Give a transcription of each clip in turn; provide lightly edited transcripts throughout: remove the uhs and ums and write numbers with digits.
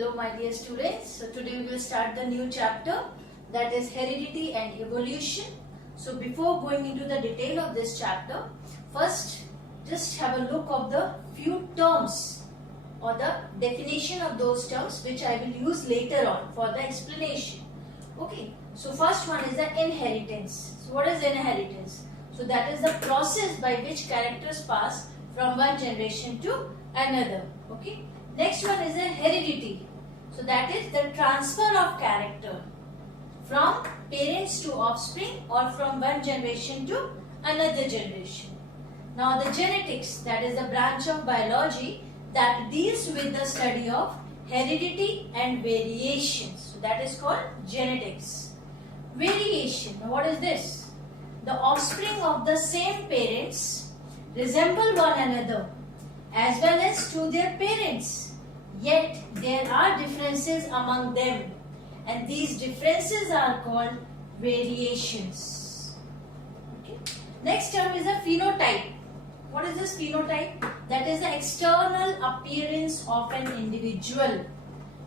Hello my dear students. So today we will start the new chapter, that is heredity and evolution. So before going into the detail of this chapter, first just have a look of the few terms or the definition of those terms which I will use later on for the explanation. Okay, so first one is the inheritance. So what is inheritance? So that is the process by which characters pass from one generation to another. Okay. Next one is the heredity. So that is the transfer of character from parents to offspring or from one generation to another generation. Now the genetics, that is the branch of biology that deals with the study of heredity and variations. So that is called genetics. Variation, now what is this? The offspring of the same parents resemble one another as well as to their parents, yet there are differences among them, and these differences are called variations. Okay. Next term is a phenotype. What is this phenotype? That is the external appearance of an individual.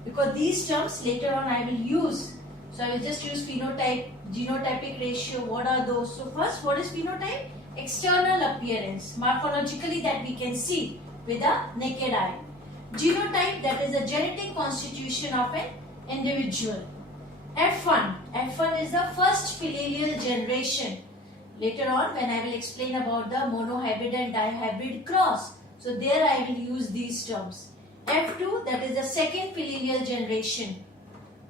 Because these terms later on I will use. So I will just use phenotype, genotypic ratio. What are those? So first, what is phenotype? External appearance, morphologically that we can see with the naked eye. Genotype, that is the genetic constitution of an individual. F1 is the first filial generation. Later on when I will explain about the monohybrid and dihybrid cross, so there I will use these terms. F2, that is the second filial generation.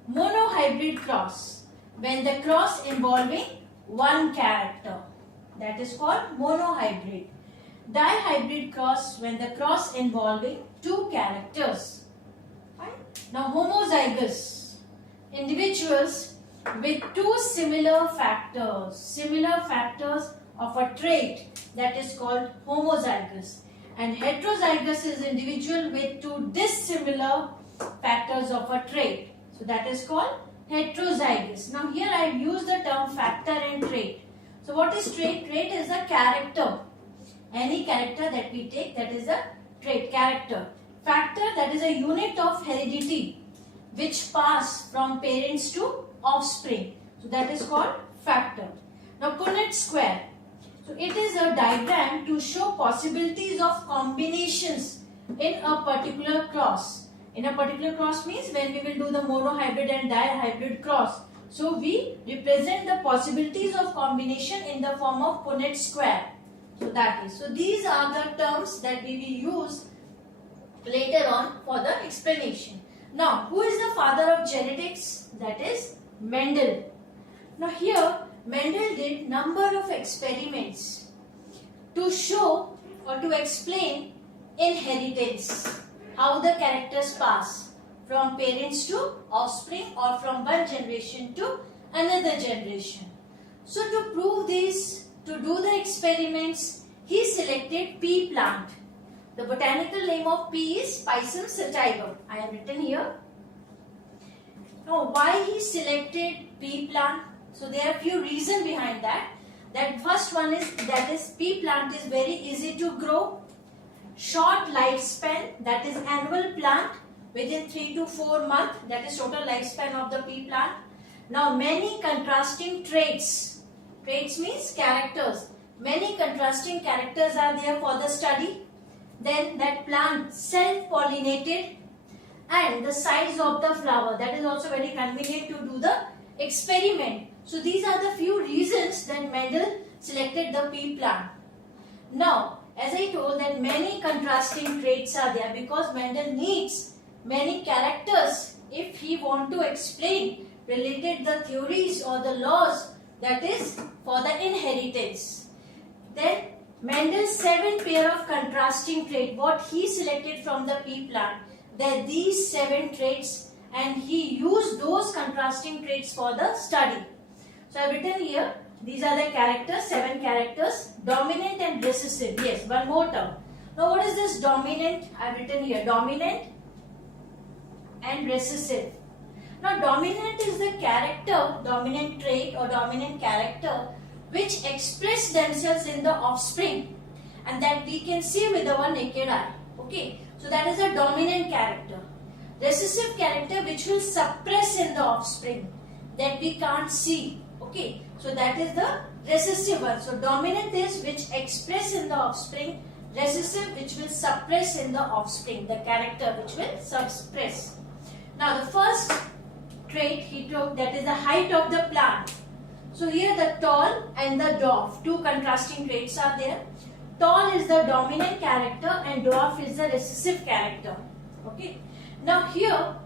Monohybrid cross, when the cross involving one character, that is called monohybrid. Dihybrid cross, when the cross involving two characters. Right? Now homozygous, individuals with two similar factors of a trait, that is called homozygous. And heterozygous is individual with two dissimilar factors of a trait. So that is called heterozygous. Now here I have used the term factor and trait. So what is trait? Trait is a character. Any character that we take, that is a trait, character. Factor, that is a unit of heredity which pass from parents to offspring. So that is called factor. Now Punnett square. So it is a diagram to show possibilities of combinations in a particular cross. In a particular cross means when we will do the monohybrid and dihybrid cross. So we represent the possibilities of combination in the form of Punnett square. So that is. So these are the terms that we will use later on for the explanation. Now, who is the father of genetics? That is Mendel. Now here, Mendel did number of experiments to show or to explain inheritance, how the characters pass from parents to offspring or from one generation to another generation. So to prove this, to do the experiments, he selected pea plant. The botanical name of pea is Pisum sativum. I have written here. Now why he selected pea plant? So there are few reasons behind that. That first one is pea plant is very easy to grow, short lifespan, that is annual plant within 3 to 4 months, that is total lifespan of the pea plant. Now many contrasting traits. Traits means characters. Many contrasting characters are there for the study. Then that plant self-pollinated, and the size of the flower, that is also very convenient to do the experiment. So these are the few reasons that Mendel selected the pea plant. Now, as I told that many contrasting traits are there because Mendel needs many characters if he want to explain related the theories or the laws, that is for the inheritance. Then Mendel's 7 pair of contrasting traits, what he selected from the pea plant, that these 7 traits, and he used those contrasting traits for the study. So I have written here, these are the characters, 7 characters, dominant and recessive. Yes, one more term. Now what is this dominant? I have written here, dominant and recessive. Now dominant is the character, dominant trait or dominant character which express themselves in the offspring and that we can see with our naked eye. Okay, so that is a dominant character. recessive character which will suppress in the offspring that we can't see. Okay, so that is the recessive one. So dominant is which express in the offspring, recessive which will suppress in the offspring, the character which will suppress. Now the first trait he took, that is the height of the plant. So here the tall and the dwarf, two contrasting traits are there. Tall is the dominant character and dwarf is the recessive character. Okay. Now here,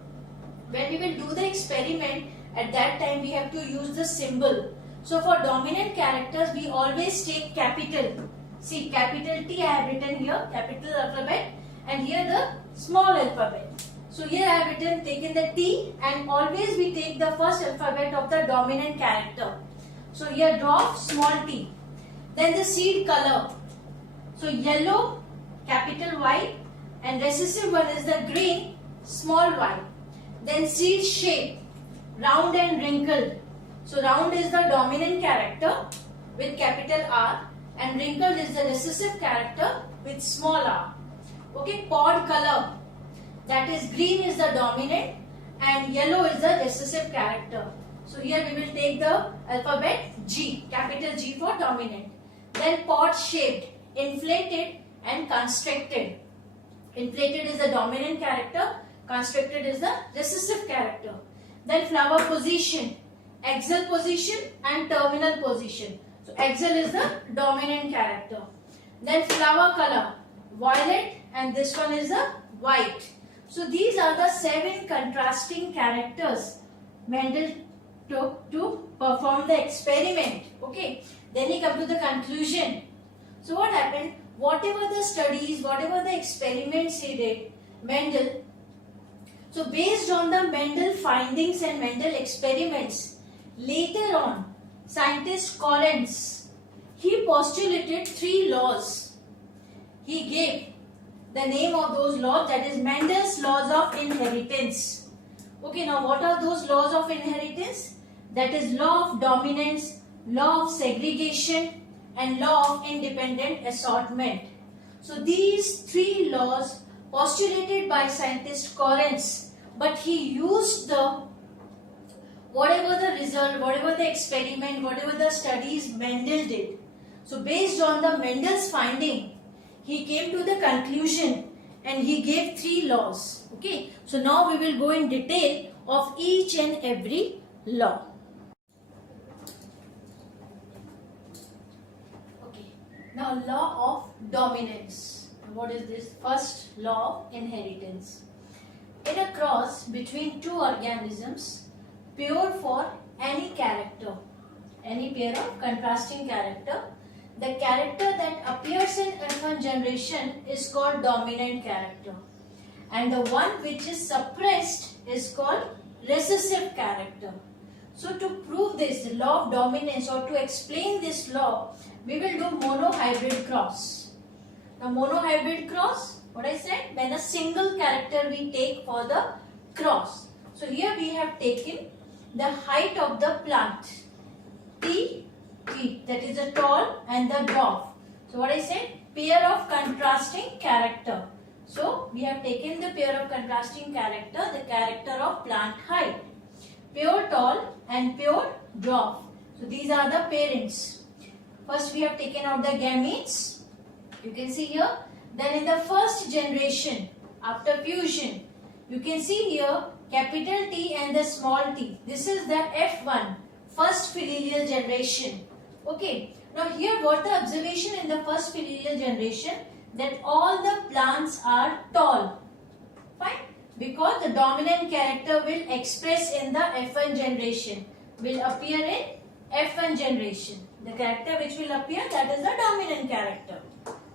when we will do the experiment, at that time we have to use the symbol. So for dominant characters, we always take capital. See, capital T I have written here, capital alphabet, and here the small alphabet. So here I have taken the T, and always we take the first alphabet of the dominant character. So here dwarf, small t. Then the seed color. So yellow, capital Y, and recessive one is the green, small y. Then seed shape, round and wrinkled. So round is the dominant character with capital R, and wrinkled is the recessive character with small r. Okay, pod color, that is green is the dominant and yellow is the recessive character. So here we will take the alphabet G, capital G for dominant. Then pod shaped, inflated and constricted. Inflated is the dominant character, constricted is the recessive character. Then flower position, axial position and terminal position. So axial is the dominant character. Then flower color, violet, and this one is the white. So these are the 7 contrasting characters Mendel took to perform the experiment. Okay. Then he come to the conclusion. So what happened? Whatever the studies, whatever the experiments he did, Mendel. So based on the Mendel findings and Mendel experiments, later on, scientist Correns, he postulated 3 laws. He gave the name of those laws, that is Mendel's laws of inheritance. Okay, now what are those laws of inheritance? That is law of dominance, law of segregation and law of independent assortment. So these 3 laws postulated by scientist Correns, but he used the whatever the result, whatever the experiment, whatever the studies Mendel did. So based on the Mendel's finding, he came to the conclusion and he gave 3 laws. Okay, so now we will go in detail of each and every law. Okay, now law of dominance. What is this? First law of inheritance. In a cross between 2 organisms, pure for any character, any pair of contrasting character, the character that appears in F1 generation is called dominant character, and the one which is suppressed is called recessive character. So to prove this law of dominance, or to explain this law, we will do monohybrid cross. Now monohybrid cross, what I said, when a single character we take for the cross. So here we have taken the height of the plant, T, that is the tall and the dwarf. So what I said, pair of contrasting character. So we have taken the pair of contrasting character, the character of plant height, pure tall and pure dwarf. So these are the parents. First we have taken out the gametes. You can see here. Then in the first generation, after fusion, you can see here capital T and the small t. This is the F1, first filial generation. Okay. Now here what the observation in the first filial generation, that all the plants are tall. Fine. Because the dominant character will express in the F1 generation, will appear in F1 generation. The character which will appear, that is the dominant character.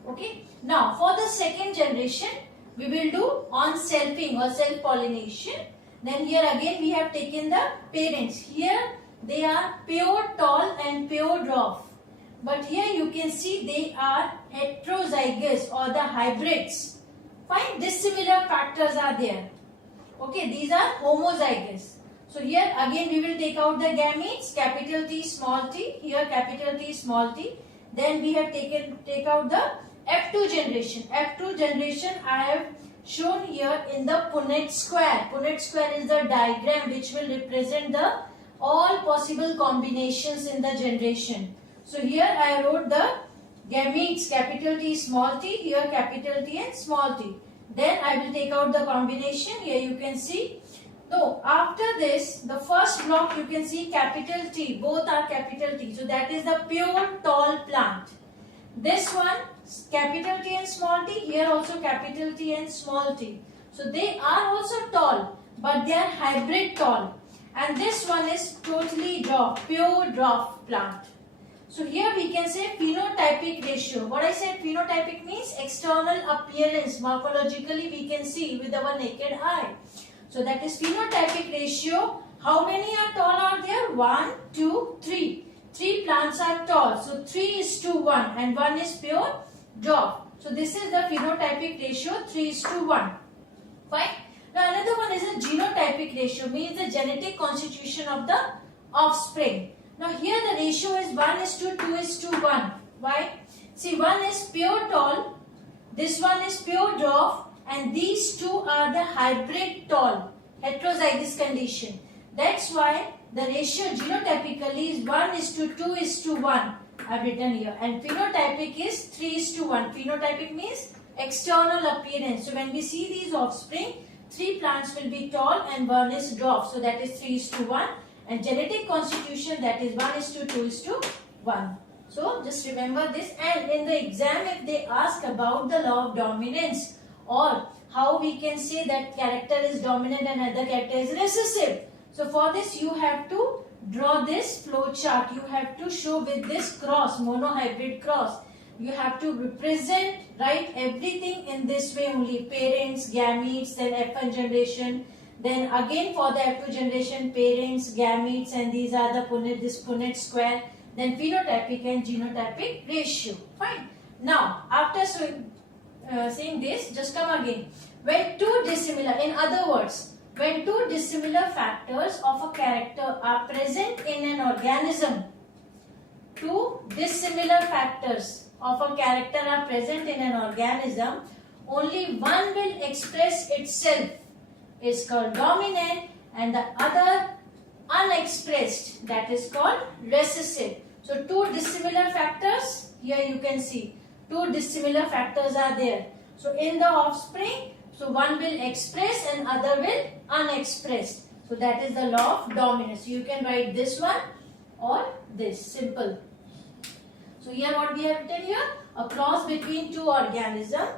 Okay. Now for the second generation, we will do on-selfing or self-pollination. Then here again we have taken the parents. Here they are pure tall and pure dwarf. But here you can see they are heterozygous or the hybrids. Fine, dissimilar factors are there. Okay, these are homozygous. So here again we will take out the gametes, capital T, small t. Here capital T, small t. Then we have take out the F2 generation. F2 generation I have shown here in the Punnett square. Punnett square is the diagram which will represent the all possible combinations in the generation. So here I wrote the gametes, capital T, small t, here capital T and small t. Then I will take out the combination. Here you can see. So after this, the first block you can see capital T, both are capital T. So that is the pure tall plant. This one capital T and small t, here also capital T and small t. So they are also tall, but they are hybrid tall. And this one is totally dwarf, pure dwarf plant. So here we can say phenotypic ratio. What I said phenotypic means external appearance. Morphologically we can see with our naked eye. So that is phenotypic ratio. How many are tall are there? 1, 2, 3. 3 plants are tall. So 3:1 and 1 is pure dwarf. So this is the phenotypic ratio 3:1. Fine. Now another one is a genotypic ratio, means the genetic constitution of the offspring. Now here the ratio is 1:2:1. Why? See, one is pure tall, this one is pure dwarf, and these two are the hybrid tall, heterozygous condition. That's why the ratio genotypically is 1:2:1. I've written here, and phenotypic is 3:1. Phenotypic means external appearance. So when we see these offspring, 3 plants will be tall and 1 is dwarf. So that is 3:1. And genetic constitution, that is 1:2:1. So just remember this. And in the exam, if they ask about the law of dominance or how we can say that character is dominant and other character is recessive. So for this you have to draw this flow chart. You have to show with this cross, monohybrid cross. You have to represent, write everything in this way only. Parents, gametes, then F1 generation. Then again for the F2 generation, parents, gametes, and these are the Punnett square. Then phenotypic and genotypic ratio. Fine. Now after saying this, just come again. When two dissimilar, in other words, when two dissimilar factors of a character are present in an organism, two dissimilar factors of a character are present in an organism, only one will express itself, is called dominant, and the other unexpressed, that is called recessive. So two dissimilar factors, here you can see two dissimilar factors are there. So in the offspring, so one will express and other will unexpressed. So that is the law of dominance. You can write this one or this, simple. So here what we have written here, a cross between two organisms,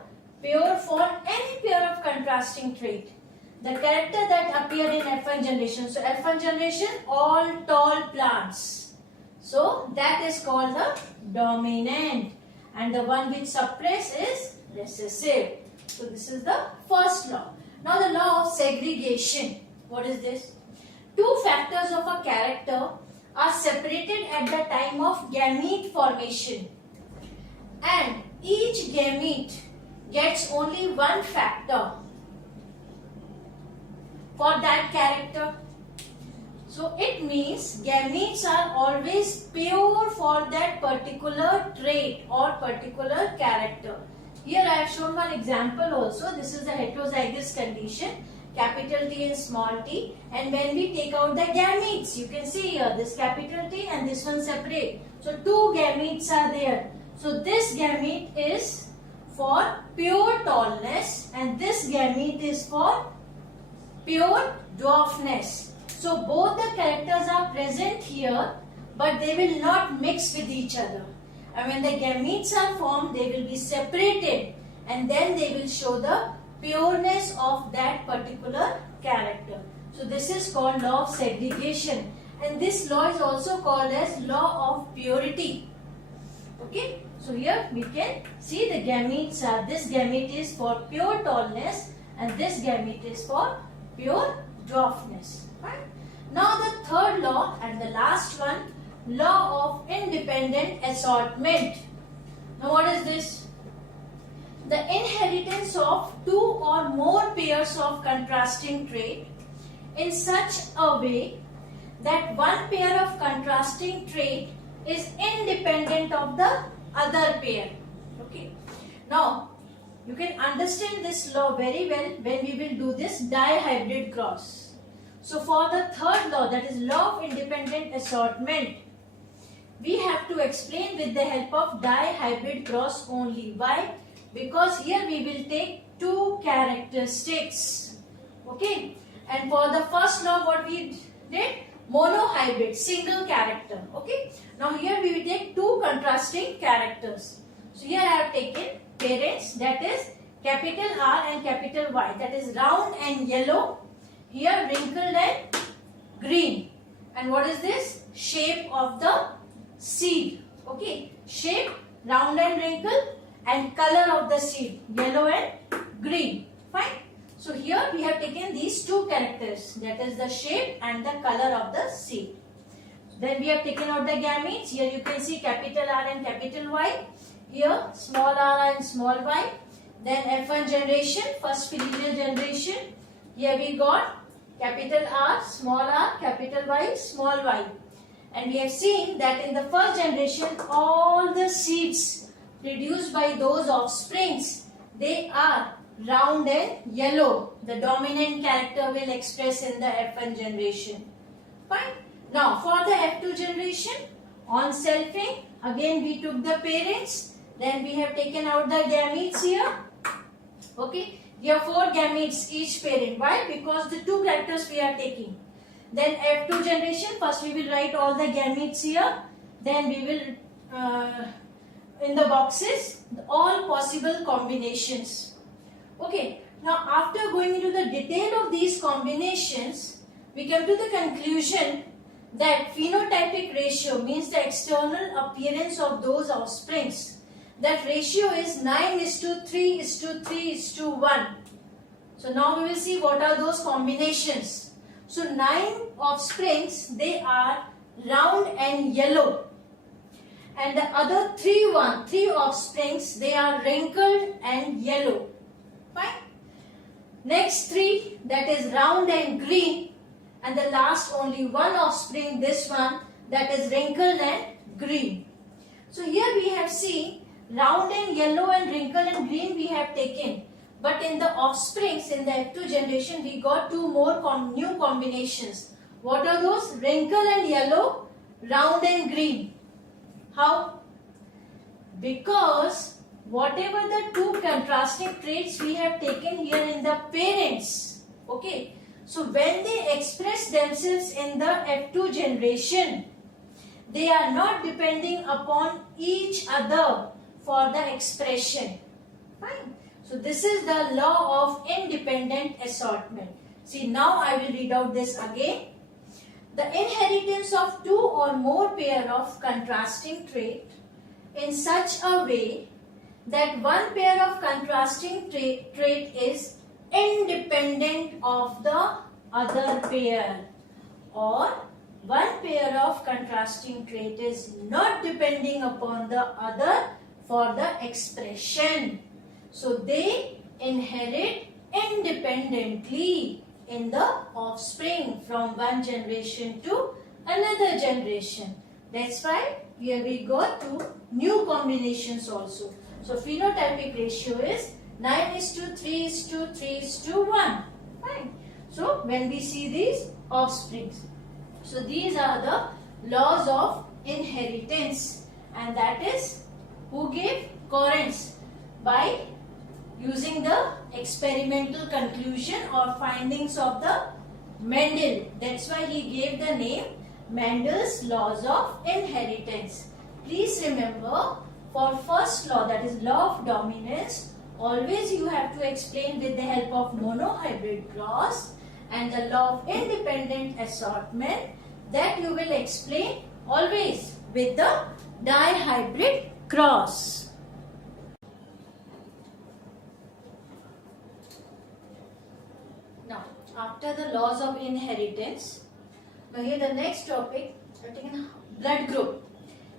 pure for any pair of contrasting trait. The character that appear in F1 generation. So F1 generation, all tall plants. So that is called the dominant. And the one which suppress is recessive. So this is the first law. Now the law of segregation. What is this? Two factors of a character are separated at the time of gamete formation. And each gamete gets only one factor for that character. So it means gametes are always pure for that particular trait or particular character. Here I have shown one example also. This is the heterozygous condition, capital T and small t. And when we take out the gametes, you can see here this capital T and this one separate. So two gametes are there. So this gamete is for pure tallness and this gamete is for pure dwarfness. So both the characters are present here, but they will not mix with each other. And when the gametes are formed, they will be separated and then they will show the pureness of that particular character. So this is called law of segregation, and this law is also called as law of purity. Okay, so here we can see the gametes are, this gamete is for pure tallness and this gamete is for pure dwarfness. Right? Now the third law and the last one, law of independent assortment. Now what is this? The inheritance of two or more pairs of contrasting trait in such a way that one pair of contrasting trait is independent of the other pair. Okay. Now You can understand this law very well when we will do this dihybrid cross. So for the third law, that is law of independent assortment, we have to explain with the help of dihybrid cross only. Why? Because here we will take two characteristics. Okay. And for the first law, what we did? Monohybrid, single character. Okay. Now here we will take two contrasting characters. So here I have taken parents, that is capital R and capital Y, that is round and yellow, here wrinkled and green. And what is this? Shape of the seed. Okay, shape, round and wrinkled, and color of the seed, yellow and green. Fine. So here we have taken these two characters, that is the shape and the color of the seed. Then we have taken out the gametes. Here you can see capital R and capital Y. Here small r and small y. Then F1 generation, first filial generation. Here we got capital R, capital Y, small y. And we have seen that in the first generation, all the seeds produced by those offsprings, they are round and yellow. The dominant character will express in the F1 generation. Fine. Now for the F2 generation, on selfing, again we took the parents. Then we have taken out the gametes here. Okay. Here 4 gametes each parent. Why? Because the two characters we are taking. Then F2 generation, first we will write all the gametes here. Then we will in the boxes all possible combinations. Okay. Now after going into the detail of these combinations, we come to the conclusion that phenotypic ratio means the external appearance of those offsprings. That ratio is 9:3:3:1. So now we will see what are those combinations. So 9 offsprings, they are round and yellow. And the other 3 offsprings, they are wrinkled and yellow. Fine. Next 3, that is round and green. And the last only 1 offspring, this one, that is wrinkled and green. So here we have seen round and yellow and wrinkled and green we have taken. But in the offsprings, in the F2 generation, we got 2 more new combinations. What are those? Wrinkled and yellow, round and green. How? Because whatever the 2 contrasting traits we have taken here in the parents, okay, so when they express themselves in the F2 generation, they are not depending upon each other for the expression. Fine. So this is the law of independent assortment. See, now I will read out this again. The inheritance of 2 or more pair of contrasting trait in such a way that one pair of contrasting trait is independent of the other pair, or one pair of contrasting trait is not depending upon the other for the expression. So they inherit independently in the offspring from one generation to another generation. That's why here we got 2 new combinations also. So phenotypic ratio is 9:3:3:1. Fine. So when we see these offsprings, so these are the laws of inheritance, and that is who gave? Correns, by using the experimental conclusion or findings of the Mendel. That's why he gave the name Mendel's laws of inheritance. Please remember, for first law, that is law of dominance, always you have to explain with the help of monohybrid cross, and the law of independent assortment, that you will explain always with the dihybrid cross. Now, after the laws of inheritance, now here the next topic, we are taking blood group.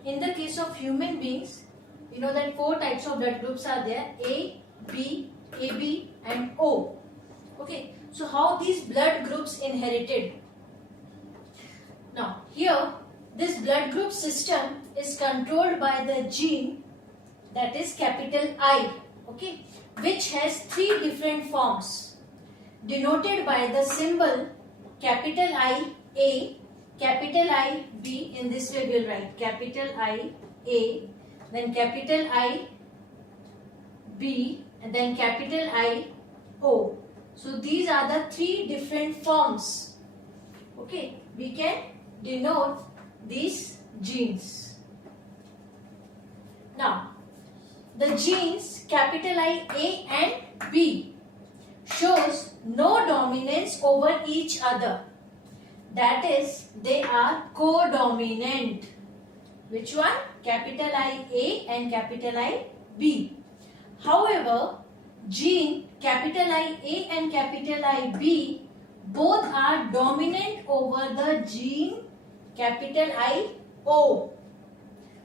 In the case of human beings, you know that 4 types of blood groups are there: A, B, AB and O. Okay, so how these blood groups inherited? Now here this blood group system is controlled by the gene, that is capital I. Okay, which has three different forms denoted by the symbol capital I A, capital I B. In this way we will write capital I A, then capital I B, and then capital I O. So these are the three different forms. Okay, we can denote these genes. Now, the genes capital I A and B shows no dominance over each other. That is, they are codominant. Which one? Capital I A and capital I B. However, gene capital I A and capital I B both are dominant over the gene capital I O.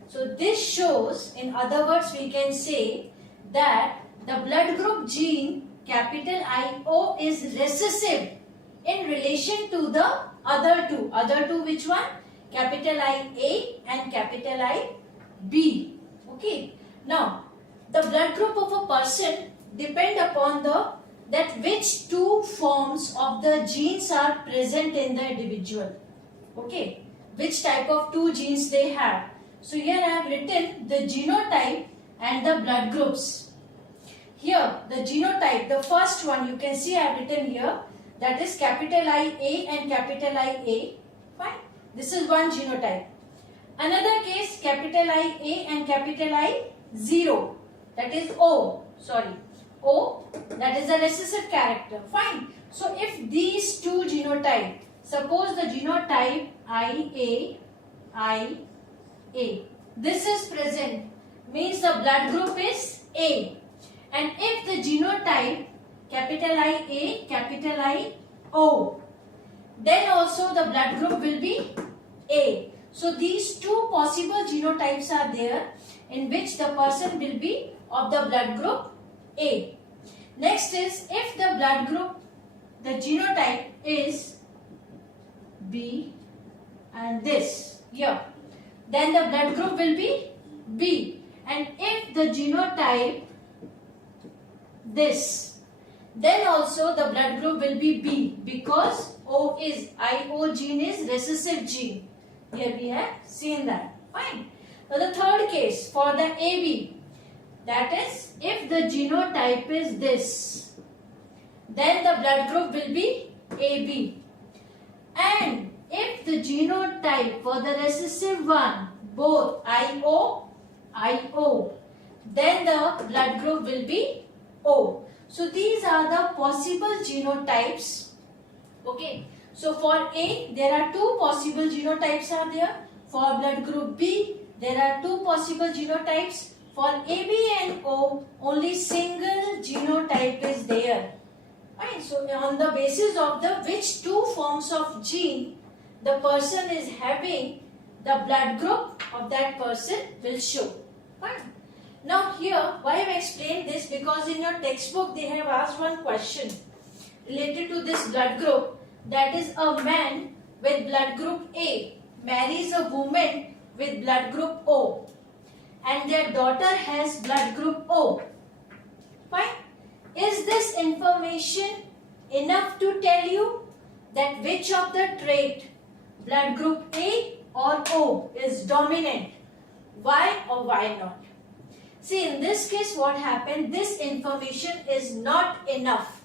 So this shows, in other words, we can say that the blood group gene capital IO is recessive in relation to the other two. Other two, which one? Capital IA and capital IB. Okay. Now, the blood group of a person depend upon that which two forms of the genes are present in the individual. Okay. Which type of two genes they have. So here I have written the genotype and the blood groups. Here the genotype, the first one you can see I have written here, that is capital IA and capital IA. Fine. This is one genotype. Another case capital IA and capital I0, that is O. Sorry. O, that is a recessive character. Fine. So if these two genotype, suppose the genotype IA, this is present, means the blood group is A. And if the genotype capital IA, capital IO, then also the blood group will be A. So these two possible genotypes are there in which the person will be of the blood group A. Next is, if the blood group, the genotype is B and this here, then the blood group will be B. And if the genotype this, then also the blood group will be B, because IO gene is recessive gene. Here we have seen that. Fine. Now the third case for the AB, that is, if the genotype is this, then the blood group will be AB. And if the genotype for the recessive one, both IO, then the blood group will be O. So these are the possible genotypes. Okay. So for A, there are two possible genotypes are there. For blood group B, there are two possible genotypes. For AB and O, only single genotype is there. Right? So on the basis of the which two forms of gene the person is having, the blood group of that person will show. Right? Now here, why I have explained this, because in your textbook they have asked one question related to this blood group, that is, a man with blood group A marries a woman with blood group O and their daughter has blood group O. Fine. Is this information enough to tell you that which of the trait, blood group A or O, is dominant? Why or why not? See, in this case what happened, this information is not enough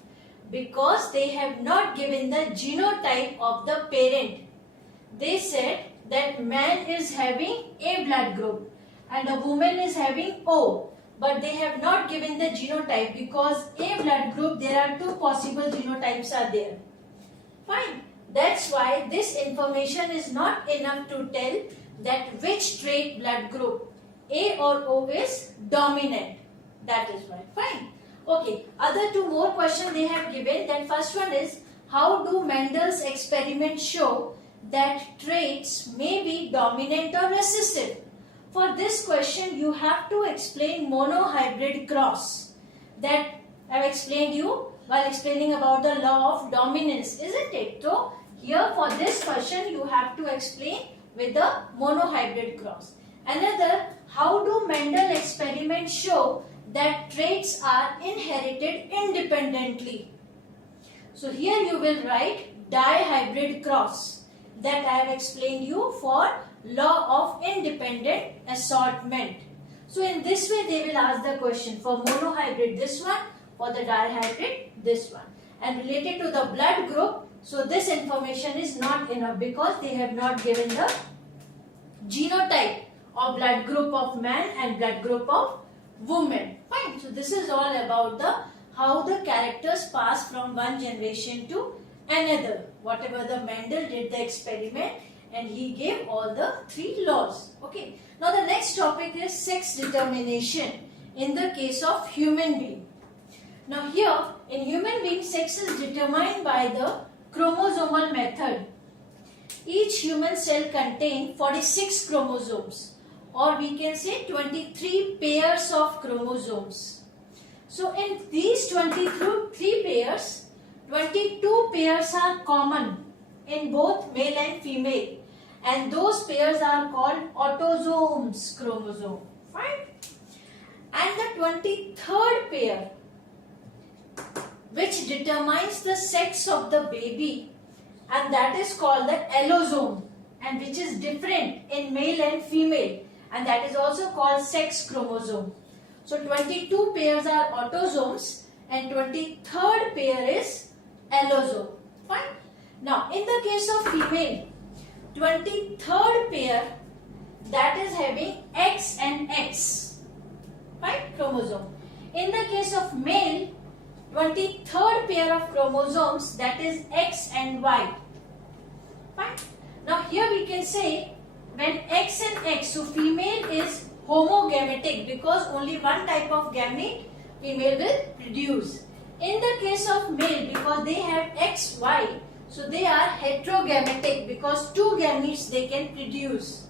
because they have not given the genotype of the parent. They said that man is having A blood group and a woman is having O, but they have not given the genotype, because A blood group there are two possible genotypes are there. Fine. That's why this information is not enough to tell that which trait, blood group A or O, is dominant. That is why. Fine. Okay. Other two more questions they have given. That first one is, how do Mendel's experiments show that traits may be dominant or recessive? For this question, you have to explain monohybrid cross. That I have explained you while explaining about the law of dominance, isn't it? So here for this question, you have to explain with the monohybrid cross. Another, how do Mendel experiments show that traits are inherited independently. So here you will write dihybrid cross, that I have explained you for law of independent assortment. So in this way they will ask the question for monohybrid this one, for the dihybrid this one. And related to the blood group, so this information is not enough because they have not given the genotype of blood group of man and blood group of woman. Fine. So this is all about the how the characters pass from one generation to another. Whatever the Mendel did the experiment and he gave all the 3 laws. Okay. Now the next topic is sex determination in the case of human being. Now here in human being, sex is determined by the chromosomal method. Each human cell contains 46 chromosomes, or we can say 23 pairs of chromosomes. So in these 23 pairs, 22 pairs are common in both male and female, and those pairs are called autosomes chromosome. Fine. And the 23rd pair, which determines the sex of the baby, and that is called the allosome, and which is different in male and female, and that is also called sex chromosome. So 22 pairs are autosomes and 23rd pair is allosome. Fine. Now in the case of female, 23rd pair, that is having X and X, fine, chromosome. In the case of male, 23rd pair of chromosomes, that is X and Y. Fine. Now here we can say when X and X, so female is homogametic because only one type of gamete female will produce. In the case of male, because they have X, Y, so they are heterogametic because 2 gametes they can produce.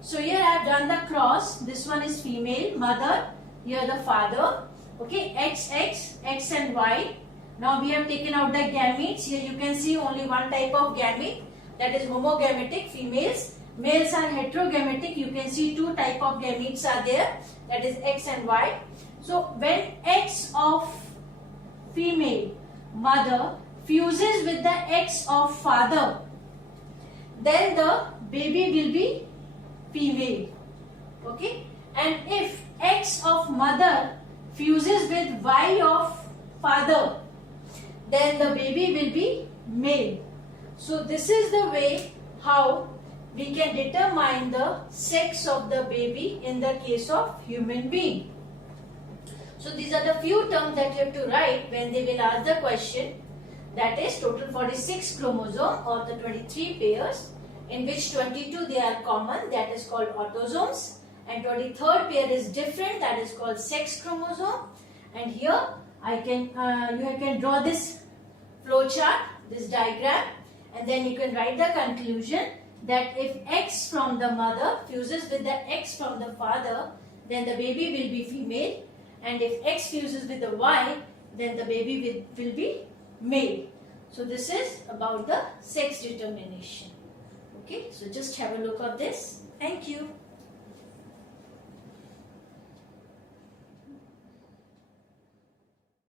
So here I have done the cross. This one is female, mother, here the father. Okay, X, X, X and Y. Now we have taken out the gametes. Here you can see only one type of gamete, that is homogametic, females. Males are heterogametic. You can see 2 type of gametes are there, that is X and Y. So when X of female, mother, fuses with the X of father, then the baby will be female. Okay, and if X of mother fuses with Y of father, then the baby will be male. So this is the way how we can determine the sex of the baby in the case of human being. So these are the few terms that you have to write when they will ask the question, that is total 46 chromosome or the 23 pairs, in which 22 they are common, that is called autosomes, and 23rd pair is different, that is called sex chromosome. And here you can draw this flow chart, this diagram, and then you can write the conclusion that if X from the mother fuses with the X from the father, then the baby will be female, and if X fuses with the Y, then the baby will be male. So this is about the sex determination. Okay, so just have a look at this. Thank you.